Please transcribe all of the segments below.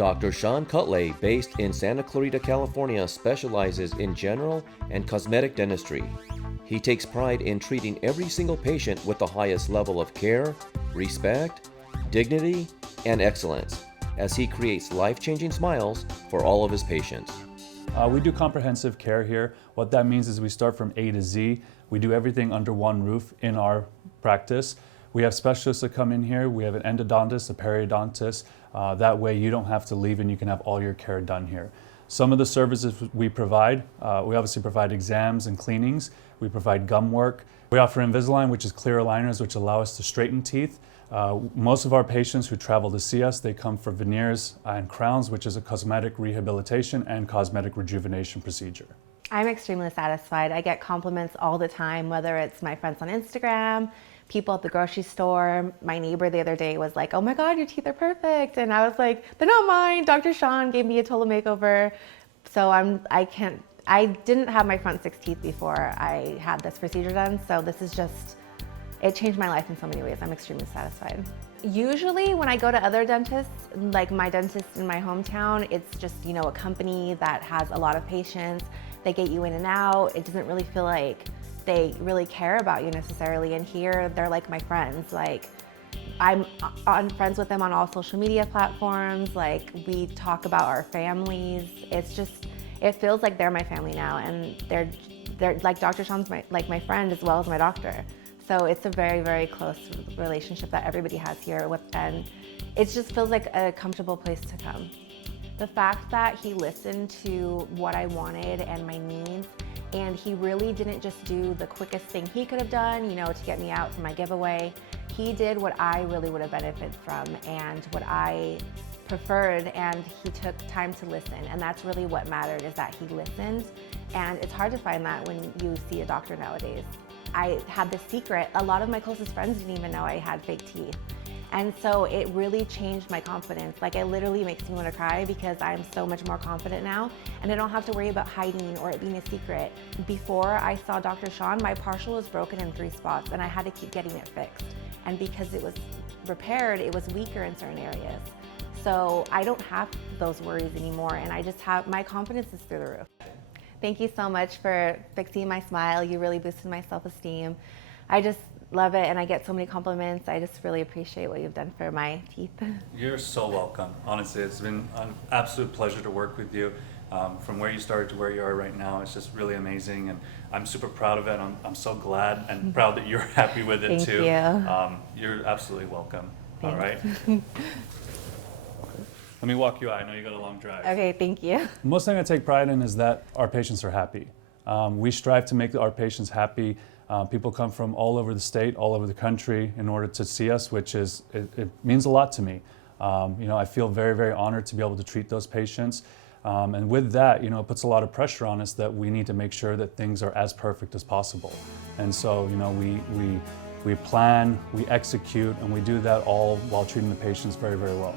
Dr. Sean Kutlay, based in Santa Clarita, California, specializes in general and cosmetic dentistry. He takes pride in treating every single patient with the highest level of care, respect, dignity, and excellence, as he creates life-changing smiles for all of his patients. We do comprehensive care here. What that means is we start from A to Z. We do everything under one roof in our practice. We have specialists that come in here. We have an endodontist, a periodontist. That way you don't have to leave and you can have all your care done here. Some of the services we provide, we obviously provide exams and cleanings. We provide gum work. We offer Invisalign, which is clear aligners, which allow us to straighten teeth. Most of our patients who travel to see us, they come for veneers and crowns, which is a cosmetic rehabilitation and cosmetic rejuvenation procedure. I'm extremely satisfied. I get compliments all the time, whether it's my friends on Instagram, people at the grocery store. My neighbor the other day was like, "Oh my God, your teeth are perfect." And I was like, "They're not mine. Dr. Sean gave me a total makeover." So I didn't have my front 6 teeth before I had this procedure done. So this is just, it changed my life in so many ways. I'm extremely satisfied. Usually when I go to other dentists, like my dentist in my hometown, it's just, you know, a company that has a lot of patients. They get you in and out. It doesn't really feel like they really care about you necessarily. And here, they're like my friends. Like, I'm friends with them on all social media platforms. Like, we talk about our families. It's just, it feels like they're my family now. And they're like, Dr. Sean's my friend as well as my doctor. So it's a very, very close relationship that everybody has here with, and it just feels like a comfortable place to come. The fact that he listened to what I wanted and my needs, and he really didn't just do the quickest thing he could have done, you know, to get me out for my giveaway. He did what I really would have benefited from and what I preferred, and he took time to listen. And that's really what mattered, is that he listened. And it's hard to find that when you see a doctor nowadays. I had this secret. A lot of my closest friends didn't even know I had fake teeth. And so it really changed my confidence. Like, it literally makes me want to cry because I'm so much more confident now, and I don't have to worry about hiding or it being a secret. Before I saw Dr. Sean, my partial was broken in 3 spots and I had to keep getting it fixed. And because it was repaired, it was weaker in certain areas. So I don't have those worries anymore, and I just have, my confidence is through the roof. Thank you so much for fixing my smile. You really boosted my self-esteem. I just love it, and I get so many compliments. I just really appreciate what you've done for my teeth. You're so welcome. Honestly, it's been an absolute pleasure to work with you. From where you started to where you are right now, it's just really amazing, and I'm super proud of it. I'm so glad and proud that you're happy with it too. Thank you. You're absolutely welcome. Thanks. All right. Let me walk you out. I know you got a long drive. Okay, thank you. Most thing I take pride in is that our patients are happy. We strive to make our patients happy. People come from all over the state, all over the country in order to see us, which is, it means a lot to me. You know, I feel very, very honored to be able to treat those patients. And with that, you know, it puts a lot of pressure on us that we need to make sure that things are as perfect as possible. And so, you know, we plan, we execute, and we do that all while treating the patients very, very well.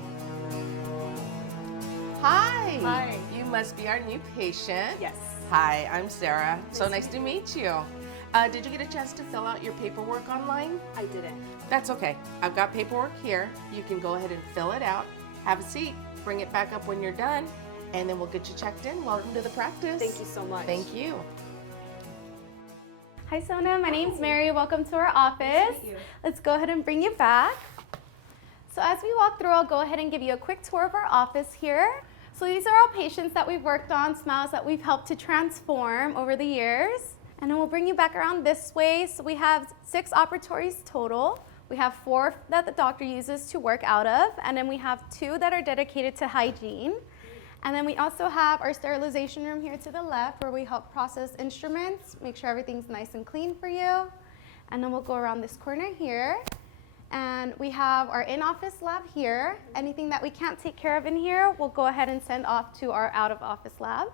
Hi. Hi. You must be our new patient. Yes. Hi, I'm Sarah. So nice to meet you. Did you get a chance to fill out your paperwork online? I didn't. That's okay. I've got paperwork here. You can go ahead and fill it out. Have a seat. Bring it back up when you're done, and then we'll get you checked in. Welcome to the practice. Thank you so much. Thank you. Hi Sona, my name's Mary. Welcome to our office. Nice to meet you. Let's go ahead and bring you back. So as we walk through, I'll go ahead and give you a quick tour of our office here. So these are all patients that we've worked on, smiles that we've helped to transform over the years. And then we'll bring you back around this way. So we have 6 operatories total. We have 4 that the doctor uses to work out of, and then we have 2 that are dedicated to hygiene. And then we also have our sterilization room here to the left, where we help process instruments, make sure everything's nice and clean for you. And then we'll go around this corner here. And we have our in-office lab here. Anything that we can't take care of in here, we'll go ahead and send off to our out-of-office lab.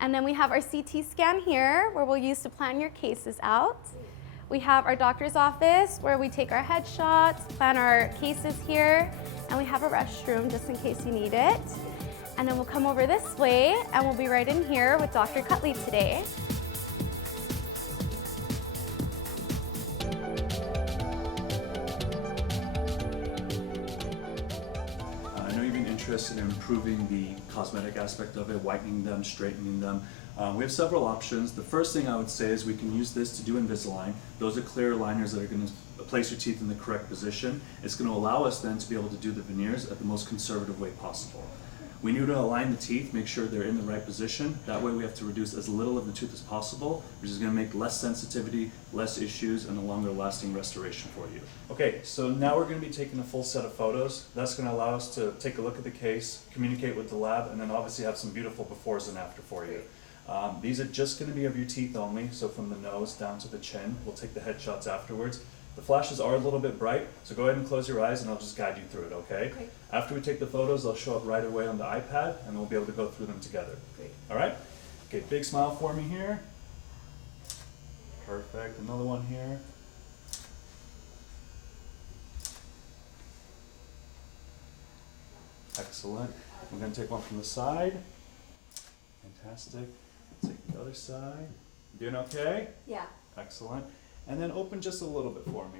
And then we have our CT scan here, where we'll use to plan your cases out. We have our doctor's office, where we take our headshots, plan our cases here, and we have a restroom just in case you need it. And then we'll come over this way, and we'll be right in here with Dr. Kutlay today. interested in improving the cosmetic aspect of it, whitening them, straightening them, we have several options. The first thing I would say is we can use this to do Invisalign. Those are clear aligners that are going to place your teeth in the correct position. It's going to allow us then to be able to do the veneers at the most conservative way possible. We need to align the teeth, make sure they're in the right position. That way we have to reduce as little of the tooth as possible, which is going to make less sensitivity, less issues, and a longer lasting restoration for you. Okay, so now we're going to be taking a full set of photos. That's going to allow us to take a look at the case, communicate with the lab, and then obviously have some beautiful befores and after for you. These are just going to be of your teeth only, so from the nose down to the chin. We'll take the headshots afterwards. The flashes are a little bit bright, so go ahead and close your eyes and I'll just guide you through it, okay? Great. After we take the photos, they'll show up right away on the iPad and we'll be able to go through them together. Great. All right? Okay, big smile for me here. Perfect. Another one here. Excellent. We're going to take one from the side. Fantastic. Take the other side. Doing okay? Yeah. Excellent. And then open just a little bit for me.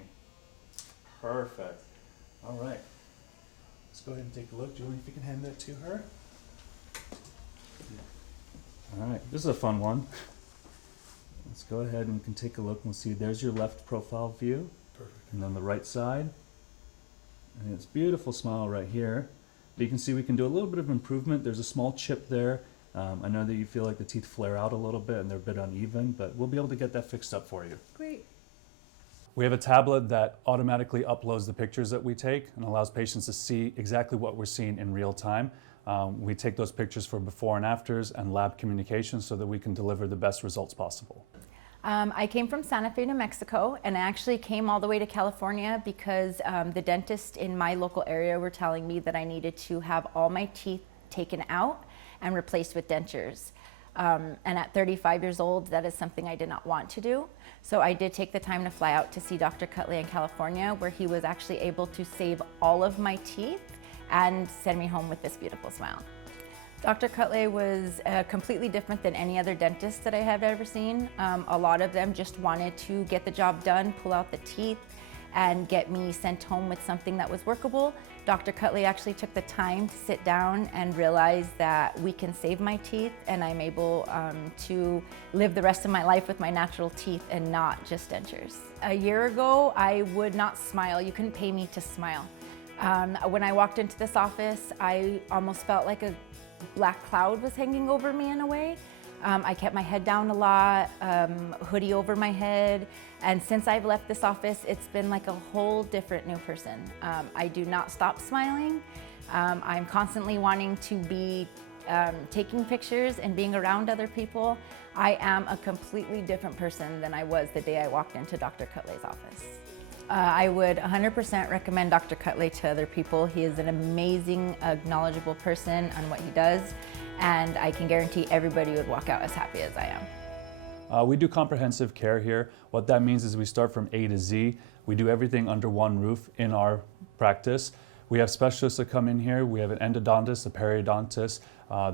Perfect. All right. Let's go ahead and take a look. Julie, if you can hand that to her. All right. This is a fun one. Let's go ahead and we can take a look and we'll see. There's your left profile view. Perfect. And then the right side. And it's beautiful smile right here. But you can see we can do a little bit of improvement. There's a small chip there. I know that you feel like the teeth flare out a little bit and they're a bit uneven, but we'll be able to get that fixed up for you. Great. We have a tablet that automatically uploads the pictures that we take and allows patients to see exactly what we're seeing in real time. We take those pictures for before and afters and lab communication so that we can deliver the best results possible. I came from Santa Fe, New Mexico, and I actually came all the way to California because the dentist in my local area were telling me that I needed to have all my teeth taken out and replaced with dentures. And at 35 years old, that is something I did not want to do. So I did take the time to fly out to see Dr. Kutlay in California, where he was actually able to save all of my teeth and send me home with this beautiful smile. Dr. Kutlay was completely different than any other dentist that I had ever seen. A lot of them just wanted to get the job done, pull out the teeth, and get me sent home with something that was workable. Dr. Kutlay actually took the time to sit down and realize that we can save my teeth and I'm able to live the rest of my life with my natural teeth and not just dentures. A year ago, I would not smile. You couldn't pay me to smile. When I walked into this office, I almost felt like a black cloud was hanging over me in a way. I kept my head down a lot, hoodie over my head, and since I've left this office, it's been like a whole different new person. I do not stop smiling. I'm constantly wanting to be taking pictures and being around other people. I am a completely different person than I was the day I walked into Dr. Kutlay's office. I would 100% recommend Dr. Kutlay to other people. He is an amazing, knowledgeable person on what he does, and I can guarantee everybody would walk out as happy as I am. We do comprehensive care here. What that means is we start from A to Z. We do everything under one roof in our practice. We have specialists that come in here. We have an endodontist, a periodontist.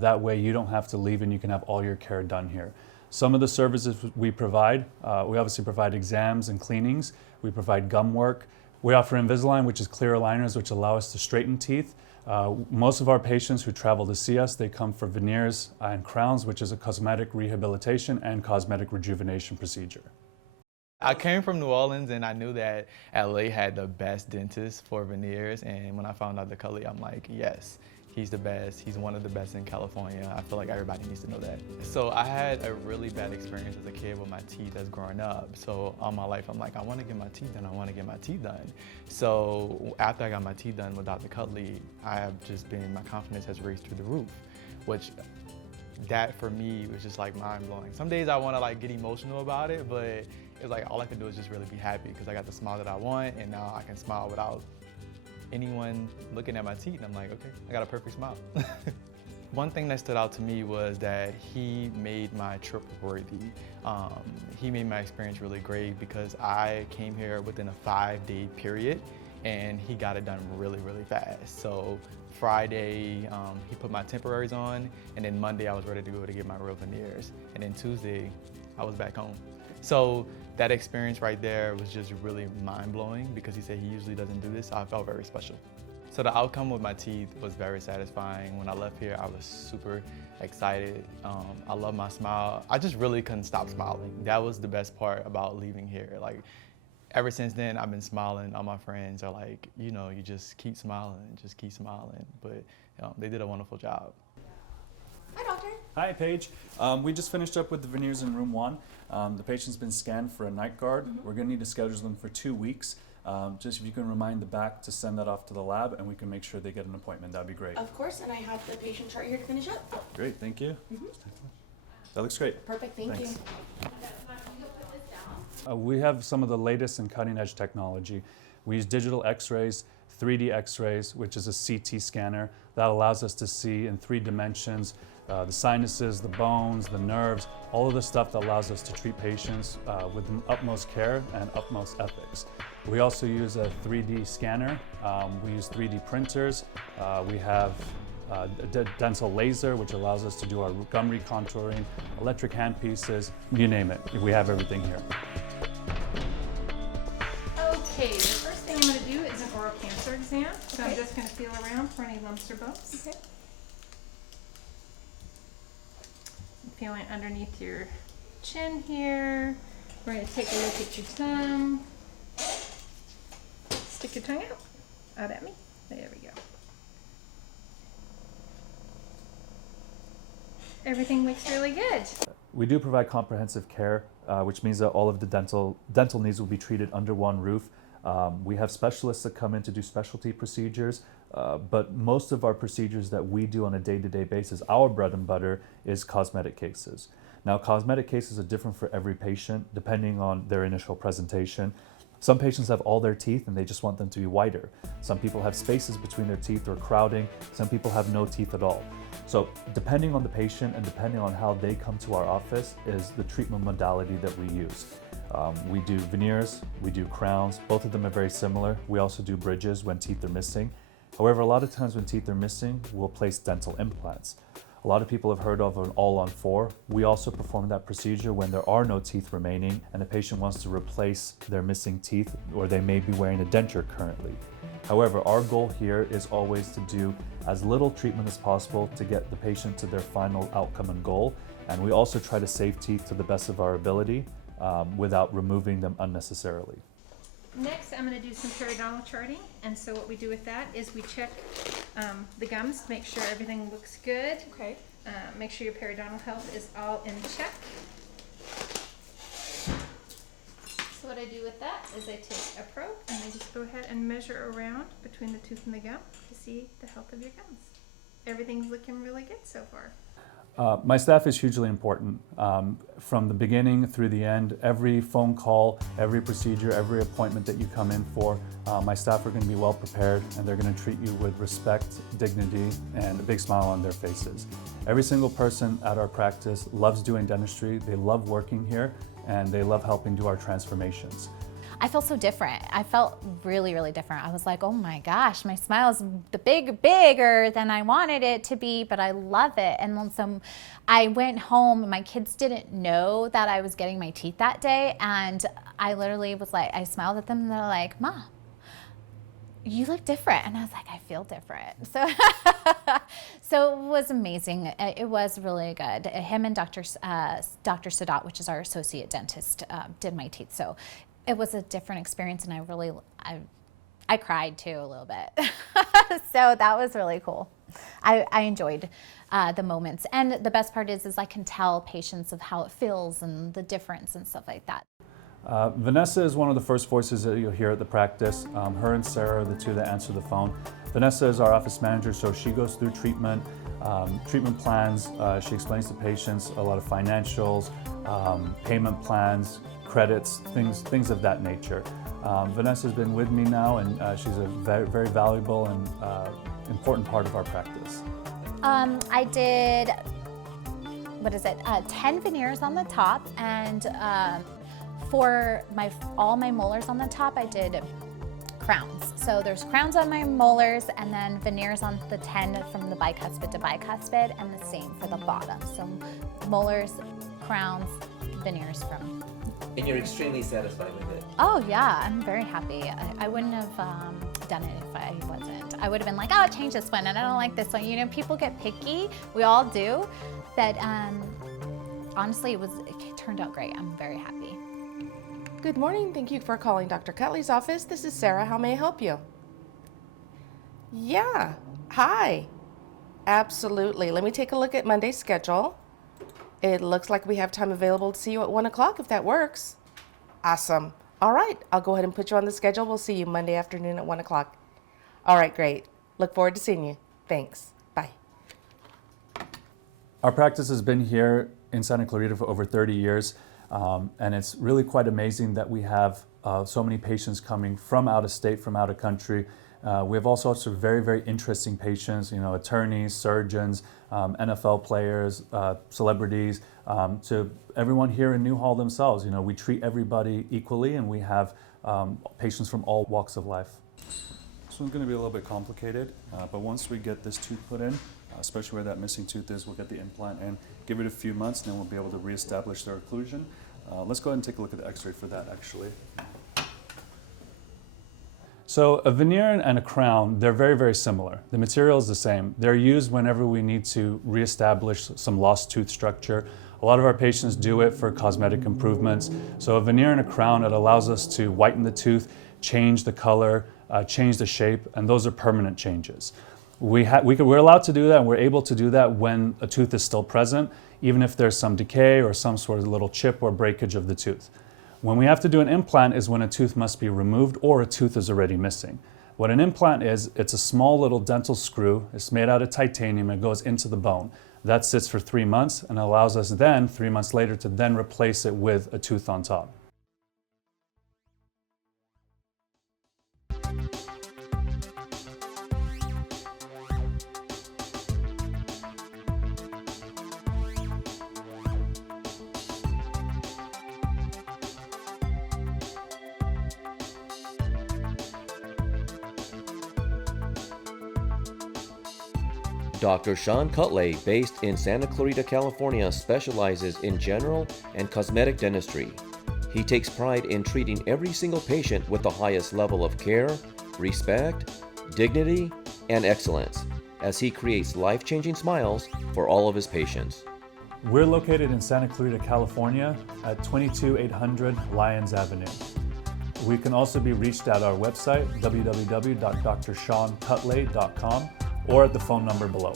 That way you don't have to leave and you can have all your care done here. Some of the services we provide, we obviously provide exams and cleanings. We provide gum work. We offer Invisalign, which is clear aligners, which allow us to straighten teeth. Most of our patients who travel to see us, they come for veneers and crowns, which is a cosmetic rehabilitation and cosmetic rejuvenation procedure. I came from New Orleans and I knew that LA had the best dentist for veneers, and when I found out the Kutlay, I'm like, yes, he's the best. He's one of the best in California. I feel like everybody needs to know that. So I had a really bad experience as a kid with my teeth as growing up. So all my life, I'm like, I want to get my teeth done. I want to get my teeth done. So after I got my teeth done with Dr. Kutlay, I have just been, my confidence has raised through the roof, which that for me was just like mind blowing. Some days I want to like get emotional about it, but it's like all I can do is just really be happy because I got the smile that I want, and now I can smile without anyone looking at my teeth, and I'm like, okay, I got a perfect smile. One thing that stood out to me was that he made my trip worthy. He made my experience really great because I came here within a 5-day period and he got it done really, really fast. So Friday, he put my temporaries on, and then Monday I was ready to go to get my real veneers. And then Tuesday, I was back home. So that experience right there was just really mind-blowing because he said he usually doesn't do this. So I felt very special. So the outcome with my teeth was very satisfying. When I left here, I was super excited. I love my smile. I just really couldn't stop smiling. That was the best part about leaving here. Like, ever since then, I've been smiling. All my friends are like, you know, you just keep smiling, just keep smiling. But they did a wonderful job. Hi, doctor. Hi, Paige. We just finished up with the veneers in room 1. The patient's been scanned for a night guard. We're going to need to schedule them for 2 weeks. Just if you can remind the back to send that off to the lab, and we can make sure they get an appointment. That'd be great. Of course, and I have the patient chart here to finish up. Great, thank you. That looks great. Perfect, thank Thanks. you. We have some of the latest and cutting edge technology. We use digital x-rays, 3D x-rays, which is a CT scanner that allows us to see in 3 dimensions the sinuses, the bones, the nerves, all of the stuff that allows us to treat patients with utmost care and utmost ethics. We also use a 3D scanner. We use 3D printers. We have a dental laser, which allows us to do our gum recontouring, electric handpieces, you name it. We have everything here. Okay, the first thing I'm going to do is an oral cancer exam. So I'm just going to feel around for any lumps or bumps. Okay. Feeling underneath your chin here. We're going to take a look at your tongue. Stick your tongue out at me. There we go. Everything looks really good. We do provide comprehensive care, which means that all of the dental needs will be treated under one roof. We have specialists that come in to do specialty procedures, but most of our procedures that we do on a day-to-day basis, our bread and butter is cosmetic cases. Now, cosmetic cases are different for every patient depending on their initial presentation. Some patients have all their teeth and they just want them to be whiter. Some people have spaces between their teeth or crowding. Some people have no teeth at all. So depending on the patient and depending on how they come to our office is the treatment modality that we use. We do veneers, we do crowns. Both of them are very similar. We also do bridges when teeth are missing. However, a lot of times when teeth are missing, we'll place dental implants. A lot of people have heard of an all-on-4. We also perform that procedure when there are no teeth remaining and the patient wants to replace their missing teeth or they may be wearing a denture currently. However, our goal here is always to do as little treatment as possible to get the patient to their final outcome and goal. And we also try to save teeth to the best of our ability without removing them unnecessarily. Next, I'm going to do some periodontal charting. And so what we do with that is we check the gums to make sure everything looks good. Okay. Make sure your periodontal health is all in check. So what I do with that is I take a probe and I just go ahead and measure around between the tooth and the gum to see the health of your gums. Everything's looking really good so far. My staff is hugely important. From the beginning through the end, every phone call, every procedure, every appointment that you come in for, my staff are going to be well prepared and they're going to treat you with respect, dignity, and a big smile on their faces. Every single person at our practice loves doing dentistry, they love working here, and they love helping do our transformations. I felt so different. I felt really, really different. I was like, oh my gosh, my smile is bigger than I wanted it to be, but I love it. And then so I went home, my kids didn't know that I was getting my teeth that day. And I literally was like, I smiled at them and they're like, Mom, you look different. And I was like, I feel different. So it was amazing. It was really good. Him and Dr. Sadat, which is our associate dentist, did my teeth. So it was a different experience, and I cried too a little bit. So that was really cool. I enjoyed the moments, and the best part is I can tell patients of how it feels and the difference and stuff like that. Vanessa is one of the first voices that you'll hear at the practice. Her and Sarah are the two that answer the phone. Vanessa is our office manager, so she goes through treatment plans. She explains to patients a lot of financials, payment plans, credits, things of that nature. Vanessa's been with me now, and she's a very, very valuable and important part of our practice. I did, 10 veneers on the top, and for all my molars on the top, I did crowns. So there's crowns on my molars and then veneers on the 10 from the bicuspid to bicuspid, and the same for the bottom. So molars, crowns, veneers from. And you're extremely satisfied with it? Oh yeah, I'm very happy. I wouldn't have have done it if I wasn't. I would have been like, oh, change this one and I don't like this one. You know, people get picky. We all do. But honestly, it turned out great. I'm very happy. Good morning. Thank you for calling Dr. Cutlay's office. This is Sarah. How may I help you? Yeah. Hi. Absolutely. Let me take a look at Monday's schedule. It looks like we have time available to see you at 1 o'clock if that works. Awesome. All right. I'll go ahead and put you on the schedule. We'll see you Monday afternoon at 1 o'clock. All right. Great. Look forward to seeing you. Thanks. Bye. Our practice has been here in Santa Clarita for over 30 years. And it's really quite amazing that we have so many patients coming from out of state, from out of country. We have all sorts of very, very interesting patients, you know, attorneys, surgeons, NFL players, celebrities, to everyone here in Newhall themselves. You know, we treat everybody equally and we have patients from all walks of life. This one's going to be a little bit complicated, but once we get this tooth put in, especially where that missing tooth is, we'll get the implant in, give it a few months, and then we'll be able to reestablish their occlusion. Let's go ahead and take a look at the x-ray for that, actually. So a veneer and a crown, they're very, very similar. The material is the same. They're used whenever we need to reestablish some lost tooth structure. A lot of our patients do it for cosmetic improvements. So a veneer and a crown, it allows us to whiten the tooth, change the color, change the shape, and those are permanent changes. We're allowed to do that, and we're able to do that when a tooth is still present, even if there's some decay or some sort of little chip or breakage of the tooth. When we have to do an implant is when a tooth must be removed or a tooth is already missing. What an implant is, it's a small little dental screw. It's made out of titanium. It goes into the bone. That sits for 3 months and allows us then, 3 months later, to then replace it with a tooth on top. Dr. Sean Kutlay, based in Santa Clarita, California, specializes in general and cosmetic dentistry. He takes pride in treating every single patient with the highest level of care, respect, dignity, and excellence, as he creates life-changing smiles for all of his patients. We're located in Santa Clarita, California at 22800 Lyons Avenue. We can also be reached at our website, www.drshawncutlay.com, or at the phone number below.